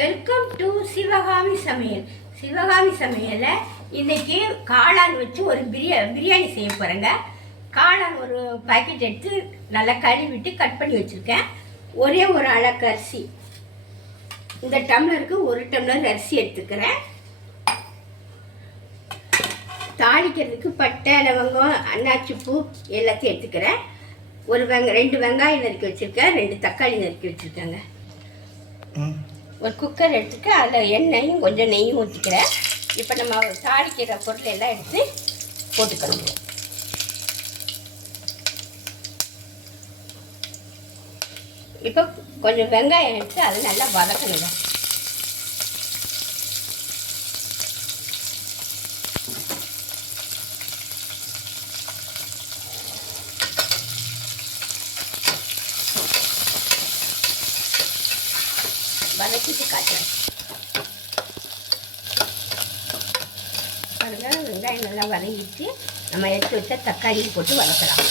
Welcome to Sivakami சமையல். சிவகாமி சமையலில் இன்றைக்கி காளான் வச்சு ஒரு பிரியாணி செய்ய போகிறேங்க. காளான் ஒரு பாக்கெட் எடுத்து நல்லா கழுவிட்டு கட் பண்ணி வச்சுருக்கேன். ஒரே ஒரு அலக்கு அரிசி, இந்த டம்ளருக்கு ஒரு டம்ளர் அரிசி எடுத்துக்கிறேன். தாளிக்கிறதுக்கு பட்டை, லவங்கம், அன்னாச்சி பூ எல்லாத்தையும் எடுத்துக்கிறேன். ஒரு 2 வெங்காயம் நறுக்கி வச்சுருக்கேன், 2 தக்காளி நறுக்கி வச்சுருக்கேங்க. ஒரு குக்கர் எடுத்துட்டு அதில் எண்ணெயும் கொஞ்சம் நெய்யும் ஊற்றிக்கிறேன். இப்போ நம்ம தாளிக்கிற பொருள் எல்லாம் எடுத்து போட்டுக்கணும். இப்போ கொஞ்சம் வெங்காயம் எடுத்து அதை நல்லா வதக்கணுங்க. வதக்கிட்டு காட்டுறேன் பாருங்க. வெங்காயம் நல்லா வதங்கிட்டு நம்ம எடுத்து வச்ச தக்காளியும் போட்டு வதக்கலாம்.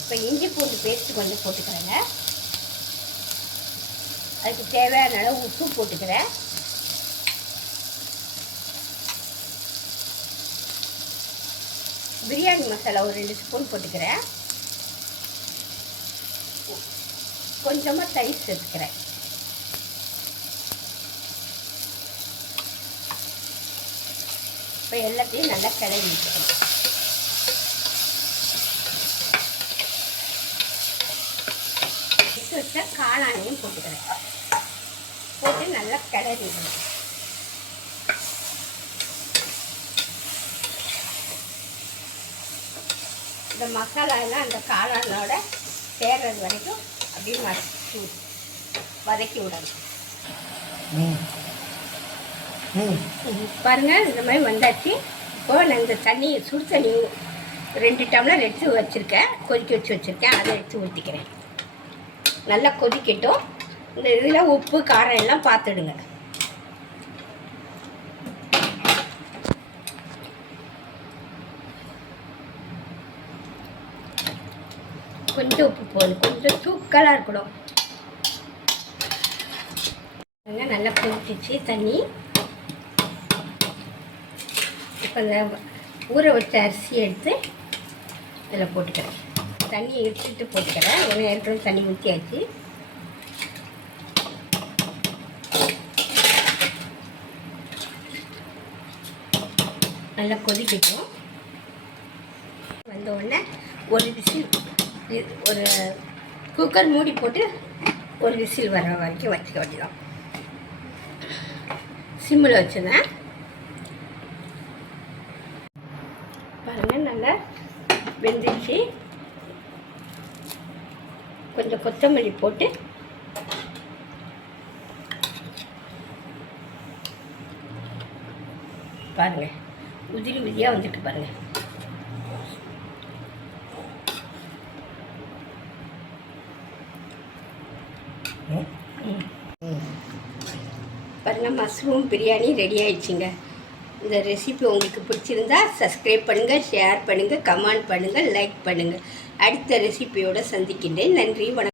இப்போ இஞ்சி பூண்டு பேஸ்ட் கொஞ்சம் போட்டுக்கிறேங்க. அதுக்கு தேவையான அளவு உப்பு போட்டுக்கிறேன். பிரியாணி மசாலா ஒரு 2 ஸ்பூன் போட்டுக்கிறேன். கொஞ்சமாக தயிர் சேர்த்துக்கிறேன். இப்போ எல்லாத்தையும் நல்லா கிளறி விட்டுக்கணும். வச்ச காளானையும் போட்டுக்கிறேன். போட்டு நல்லா கிளறி விடணும். இந்த மசாலா எல்லாம் அந்த காளானோட சேர்றது வரைக்கும் அப்படியே வதக்கி விடணும். பாருங்க, இந்த மாதிரி வந்தாச்சு. இப்போ நான் இந்த தண்ணி சுடு தண்ணி 2 டம்ளர் எடுத்து வச்சுருக்கேன், கொதிக்க வச்சுருக்கேன். அதை எடுத்து ஊற்றிக்கிறேன். நல்லா கொதிக்கட்டும். இந்த இதில் உப்பு காரம் எல்லாம் பார்த்துடுங்க. கொஞ்சம் உப்பு போதும், கொஞ்சம் தூக்கலாக இருக்கணும். நல்லா கொதிச்சிச்சு தண்ணி. இப்போ இந்த ஊற வச்ச அரிசி எடுத்து இதில் போட்டுக்கிறேன். தண்ணியை எடுத்துட்டு போட்டுக்கிறேன். ஏன்னா ஏற்கனவே தண்ணி ஊற்றியாச்சு. நல்லா கொதிக்கட்டும். வந்த உடனே ஒரு விசில், ஒரு குக்கர் மூடி போட்டு ஒரு விசில் வர வரைக்கும் வச்சுக்க வேண்டியதான். சிம்மில் வச்சுருந்தேன். பாருங்கள், நல்லா வெந்துச்சு. கொஞ்சம் கொத்தமல்லி போட்டு பாருங்க, உதிரி உதிரியாக வந்துட்டு பாருங்க. பாருங்க, மஷ்ரூம் பிரியாணி ரெடி ஆயிடுச்சுங்க. இந்த ரெசிபி உங்களுக்கு பிடிச்சிருந்தா சப்ஸ்கிரைப் பண்ணுங்கள், ஷேர் பண்ணுங்கள், கமெண்ட் பண்ணுங்கள், லைக் பண்ணுங்கள். அடுத்த ரெசிபியோடு சந்திக்கின்றேன். நன்றி, வணக்கம்.